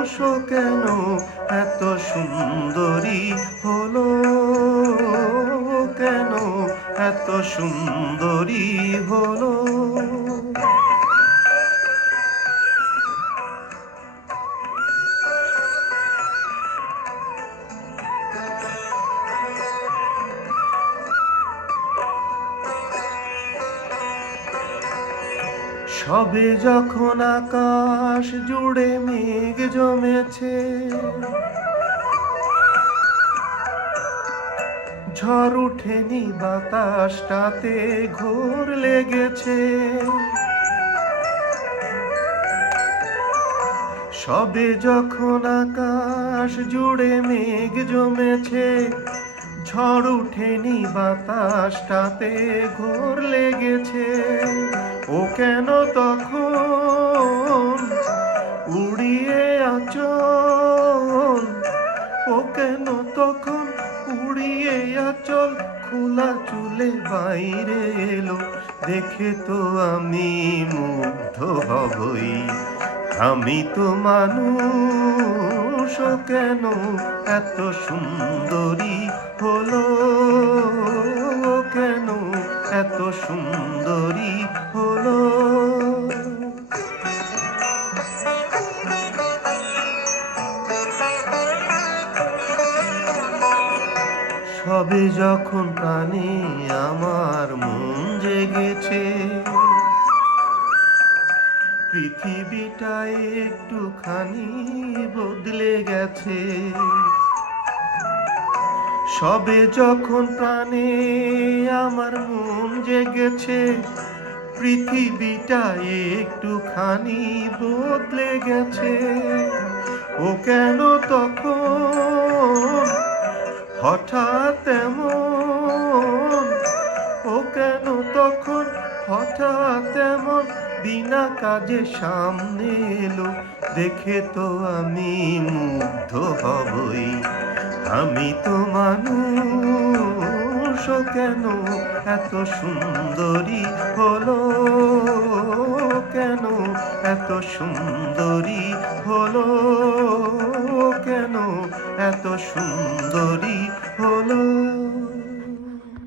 ও কেন? এত সুন্দরী হলো কেন? এত সুন্দরী হলো সবে যখন আকাশ জুড়ে মেঘ জমেছে, ঝড় উঠেনি বাতাসটাতে ঘোর লেগেছে। সবে যখন আকাশ জুড়ে মেঘ জমেছে ঝড় উঠেনি বাতাসটাতে, ঘোর লেগেছে। ও কেন তখন উড়িয়ে আচল? ও কেন তখন উড়িয়ে আচল? খোলা চুলে বাইরে এলো। দেখে তো আমি মুগ্ধ হবই। আমি তো মানুষ। ও কেন? এত সুন্দরী হলো কেন? এত সুন্দরী হলো। সবে যখন প্রাণে আমার মন জেগেছে পৃথিবীটা একটুখানি বদলে গেছে। সবে যখন প্রাণে আমার মন জেগেছে, পৃথিবীটা একটুখানি বদলে গেছে। ও কেন তখন হঠাৎ এমন বিনা কাজে সামনে এলো, দেখে তো আমি মুগ্ধ হবই। আমি তো মানুষ কেন এত সুন্দরী হলো? কেন এত সুন্দরী হলো? কেন এত সুন্দরী হলো?